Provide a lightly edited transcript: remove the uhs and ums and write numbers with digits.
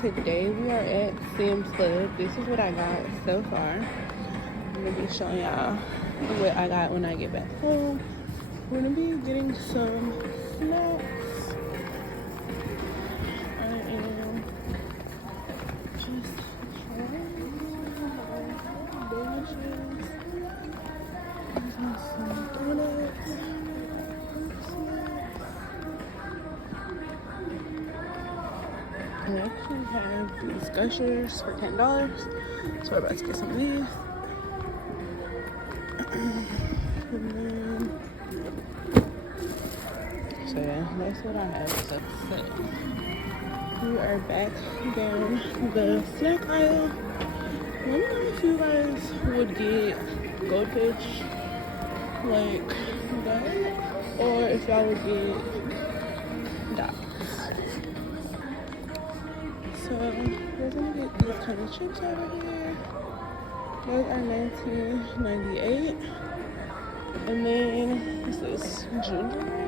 today we are at Sam's Club. This is what I got so far. I'm gonna be showing y'all what I got when I get back home. We're gonna be getting some snacks. I am just trying delicious. These are some donuts. I actually have these Gushers for $10. So we're about to get some of these. And then, so yeah, that's what I have to say. We are back down the snack aisle. Let me know if you guys would get Goldfish like that, or if y'all would get Dots. So we're gonna get these kind of chips over here. Those are $19.98. And then this is ginger ale.